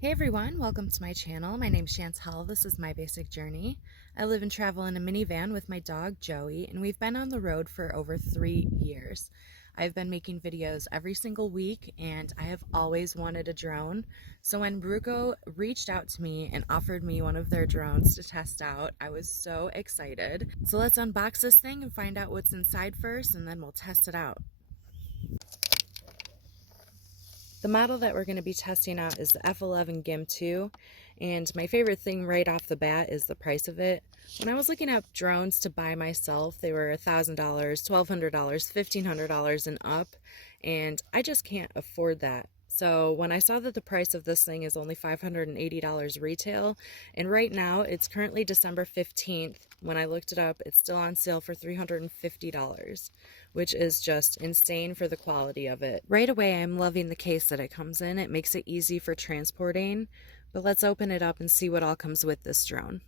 Hey everyone, welcome to my channel. My name's Chantel. This is my basic journey. I live and travel in a minivan with my dog Joey, and we've been on the road for over 3 years. I've been making videos every single week, and I have always wanted a drone. So when Ruko reached out to me and offered me one of their drones to test out, I was so excited. So let's unbox this thing and find out what's inside first, and then we'll test it out. The model that we're going to be testing out is the F11GIM2, and my favorite thing right off the bat is the price of it. When I was looking up drones to buy myself, they were $1,000, $1,200, $1,500 and up, and I just can't afford that. So when I saw that the price of this thing is only $580 retail, and right now it's currently December 15th, when I looked it up, it's still on sale for $350, which is just insane for the quality of it. Right away, I'm loving the case that it comes in. It makes it easy for transporting, but let's open it up and see what all comes with this drone.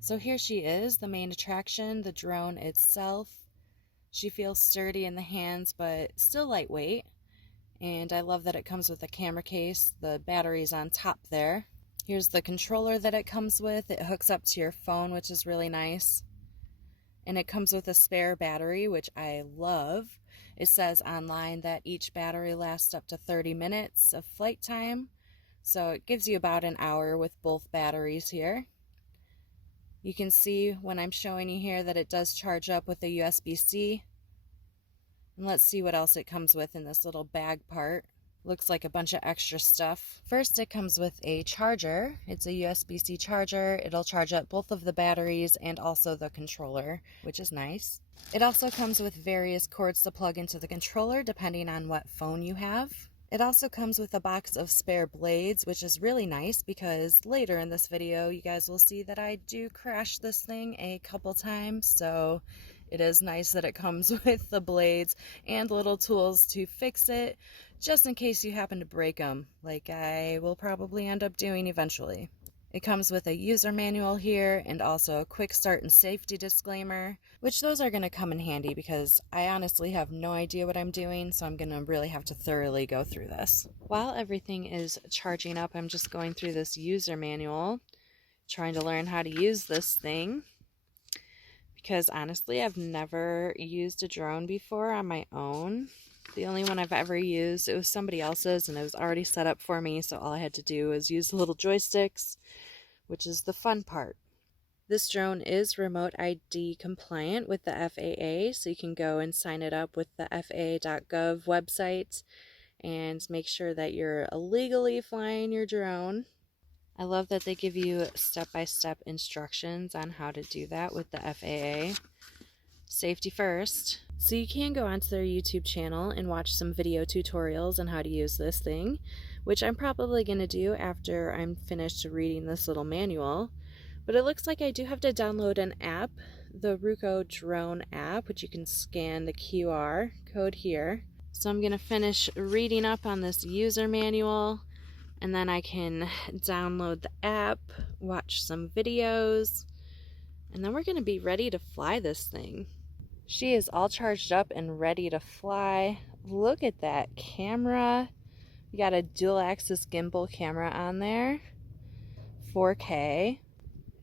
So here she is, the main attraction, the drone itself. She feels sturdy in the hands, but still lightweight. And I love that it comes with a camera case. The battery's on top there. Here's the controller that it comes with. It hooks up to your phone, which is really nice. And it comes with a spare battery, which I love. It says online that each battery lasts up to 30 minutes of flight time. So it gives you about an hour with both batteries here. You can see when I'm showing you here that it does charge up with a USB-C. And let's see what else it comes with in this little bag part. Looks like a bunch of extra stuff. First, it comes with a charger. It's a USB-C charger. It'll charge up both of the batteries and also the controller, which is nice. It also comes with various cords to plug into the controller depending on what phone you have. It also comes with a box of spare blades, which is really nice because later in this video you guys will see that I do crash this thing a couple times, so it is nice that it comes with the blades and little tools to fix it, just in case you happen to break them, like I will probably end up doing eventually. It comes with a user manual here and also a quick start and safety disclaimer, which those are going to come in handy because I honestly have no idea what I'm doing, so I'm going to really have to thoroughly go through this. While everything is charging up, I'm just going through this user manual, trying to learn how to use this thing, because honestly I've never used a drone before on my own. The only one I've ever used, it was somebody else's and it was already set up for me, so all I had to do was use the little joysticks, which is the fun part. This drone is remote ID compliant with the FAA, so you can go and sign it up with the FAA.gov website and make sure that you're illegally flying your drone. I love that they give you step-by-step instructions on how to do that with the FAA. Safety first. So you can go onto their YouTube channel and watch some video tutorials on how to use this thing, which I'm probably going to do after I'm finished reading this little manual. But it looks like I do have to download an app, the Ruko Drone app, which you can scan the QR code here. So I'm going to finish reading up on this user manual, and then I can download the app, watch some videos, and then we're going to be ready to fly this thing. She is all charged up and ready to fly. Look at that camera. We got a dual axis gimbal camera on there, 4K.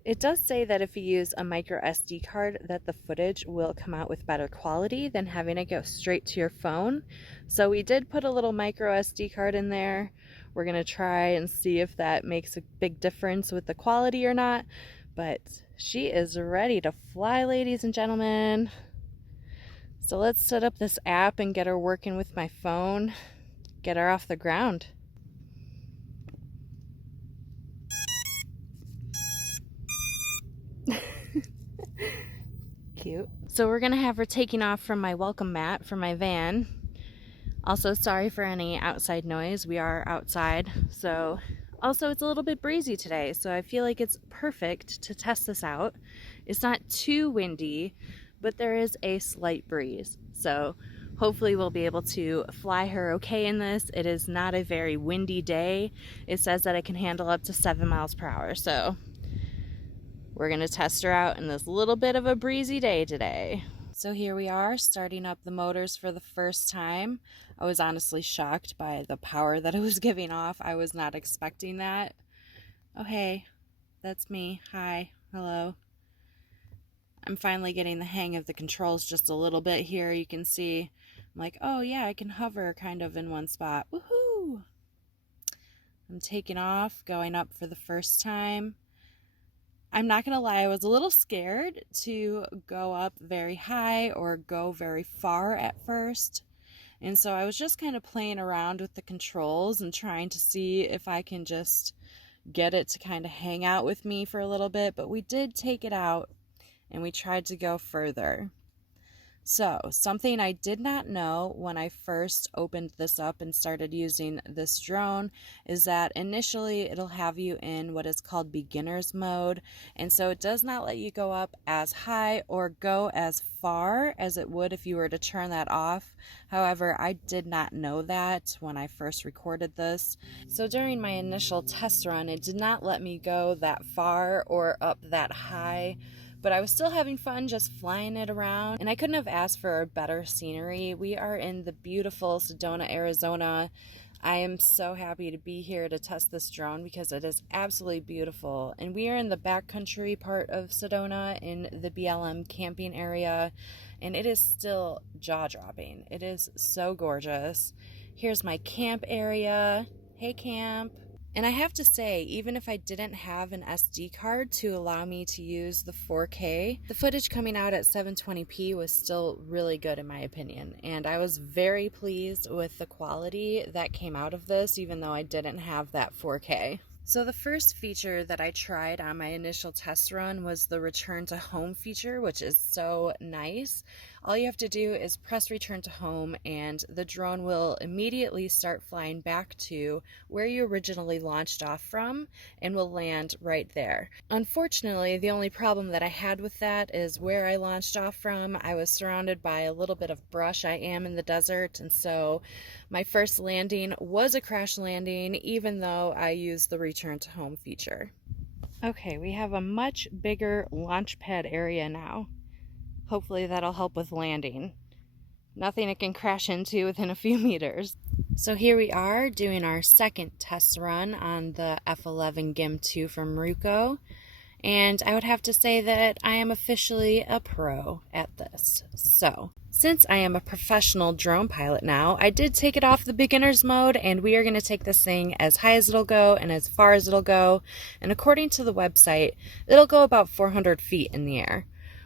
It does say that if you use a micro SD card that the footage will come out with better quality than having it go straight to your phone. So we did put a little micro SD card in there. We're going to try and see if that makes a big difference with the quality or not. But she is ready to fly, ladies and gentlemen. So let's set up this app and get her working with my phone. Get her off the ground. Cute. So we're going to have her taking off from my welcome mat for my van. Also, sorry for any outside noise. We are outside. So also it's a little bit breezy today, so I feel like it's perfect to test this out. It's not too windy, but there is a slight breeze. So hopefully we'll be able to fly her okay in this. It is not a very windy day. It says that it can handle up to 7 miles per hour. So we're going to test her out in this little bit of a breezy day today. So here we are, starting up the motors for the first time. I was honestly shocked by the power that it was giving off. I was not expecting that. Oh, hey, that's me. Hi, hello. I'm finally getting the hang of the controls just a little bit here. You can see, I'm like, oh yeah, I can hover kind of in one spot. Woohoo! I'm taking off, going up for the first time. I'm not going to lie, I was a little scared to go up very high or go very far at first. And so I was just kind of playing around with the controls and trying to see if I can just get it to kind of hang out with me for a little bit. But we did take it out and we tried to go further. So, something I did not know when I first opened this up and started using this drone is that initially it'll have you in what is called beginner's mode, and so it does not let you go up as high or go as far as it would if you were to turn that off. However, I did not know that when I first recorded this. So during my initial test run, it did not let me go that far or up that high. But I was still having fun just flying it around, and I couldn't have asked for better scenery. We are in the beautiful Sedona, Arizona. I am so happy to be here to test this drone because it is absolutely beautiful. And we are in the backcountry part of Sedona in the BLM camping area, and it is still jaw-dropping. It is so gorgeous. Here's my camp area. Hey, camp. And I have to say, even if I didn't have an SD card to allow me to use the 4K, the footage coming out at 720p was still really good in my opinion. And I was very pleased with the quality that came out of this, even though I didn't have that 4K. So the first feature that I tried on my initial test run was the return to home feature, which is so nice. All you have to do is press return to home and the drone will immediately start flying back to where you originally launched off from and will land right there. Unfortunately, the only problem that I had with that is where I launched off from, I was surrounded by a little bit of brush. I am in the desert, and so my first landing was a crash landing even though I used the return to home feature. Okay, we have a much bigger launch pad area now. Hopefully that'll help with landing. Nothing it can crash into within a few meters. So here we are doing our second test run on the F11GIM2 from Ruko. And I would have to say that I am officially a pro at this. So, since I am a professional drone pilot now, I did take it off the beginner's mode, and we are going to take this thing as high as it'll go and as far as it'll go. And according to the website, it'll go about 400 feet in the air,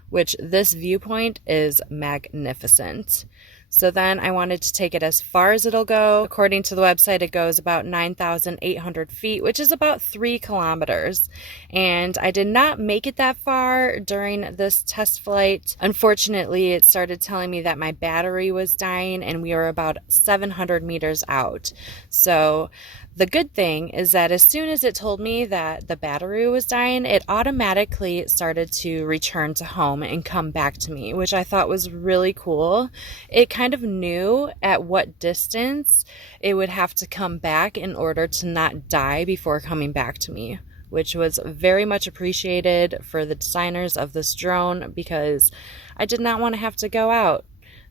which this viewpoint is magnificent. So then I wanted to take it as far as it'll go. According to the website, it goes about 9,800 feet, which is about 3 kilometers. And I did not make it that far during this test flight. Unfortunately, it started telling me that my battery was dying and we were about 700 meters out. So the good thing is that as soon as it told me that the battery was dying, it automatically started to return to home and come back to me, which I thought was really cool. It kind of knew at what distance it would have to come back in order to not die before coming back to me, which was very much appreciated for the designers of this drone because I did not want to have to go out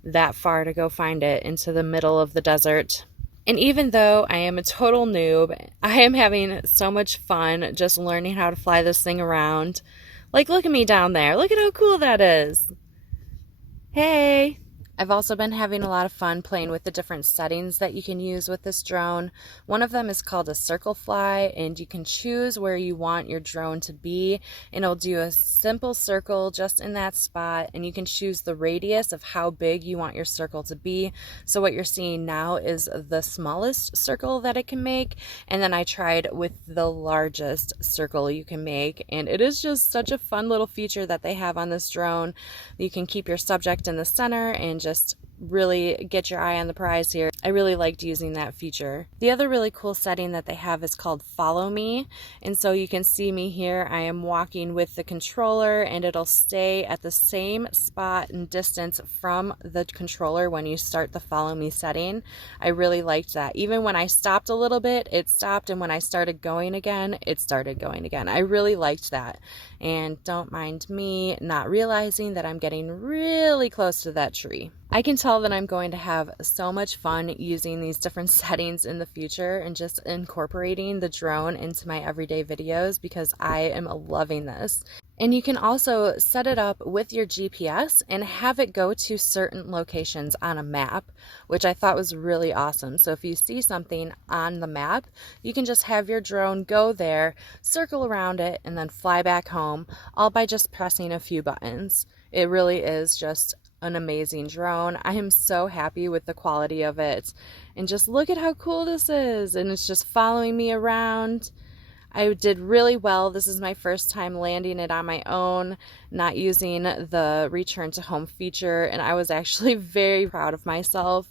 that far to go find it into the middle of the desert. And even though I am a total noob, I am having so much fun just learning how to fly this thing around. Like, look at me down there. Look at how cool that is. Hey! I've also been having a lot of fun playing with the different settings that you can use with this drone. One of them is called a circle fly, and you can choose where you want your drone to be, and it'll do a simple circle just in that spot, and you can choose the radius of how big you want your circle to be. So what you're seeing now is the smallest circle that it can make, and then I tried with the largest circle you can make, and it is just such a fun little feature that they have on this drone. You can keep your subject in the center and just really get your eye on the prize here. I really liked using that feature. The other really cool setting that they have is called Follow Me. And so you can see me here. I am walking with the controller and it'll stay at the same spot and distance from the controller when you start the Follow Me setting. I really liked that. Even when I stopped a little bit, it stopped, and when I started going again, it started going again. I really liked that. And don't mind me not realizing that I'm getting really close to that tree. I can tell that I'm going to have so much fun using these different settings in the future and just incorporating the drone into my everyday videos because I am loving this. And you can also set it up with your GPS and have it go to certain locations on a map, which I thought was really awesome. So if you see something on the map, you can just have your drone go there, circle around it, and then fly back home, all by just pressing a few buttons. It really is just an amazing drone. I am so happy with the quality of it. And just look at how cool this is. And it's just following me around. I did really well. This is my first time landing it on my own, not using the return to home feature, and I was actually very proud of myself.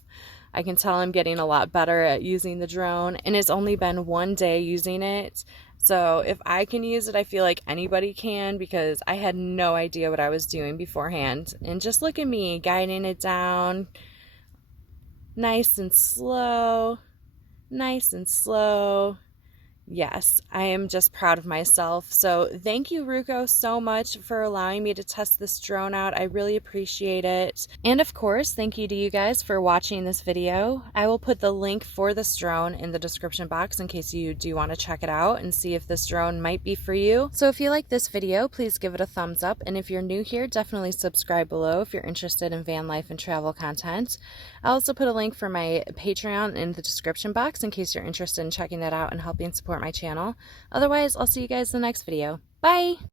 I can tell I'm getting a lot better at using the drone, and it's only been one day using it. So if I can use it, I feel like anybody can, because I had no idea what I was doing beforehand. And just look at me guiding it down, nice and slow, nice and slow. Yes, I am just proud of myself. So thank you, Ruko, so much for allowing me to test this drone out. I really appreciate it. And of course, thank you to you guys for watching this video. I will put the link for this drone in the description box in case you do want to check it out and see if this drone might be for you. So if you like this video, please give it a thumbs up. And if you're new here, definitely subscribe below if you're interested in van life and travel content. I'll also put a link for my Patreon in the description box in case you're interested in checking that out and helping support my channel. Otherwise, I'll see you guys in the next video. Bye!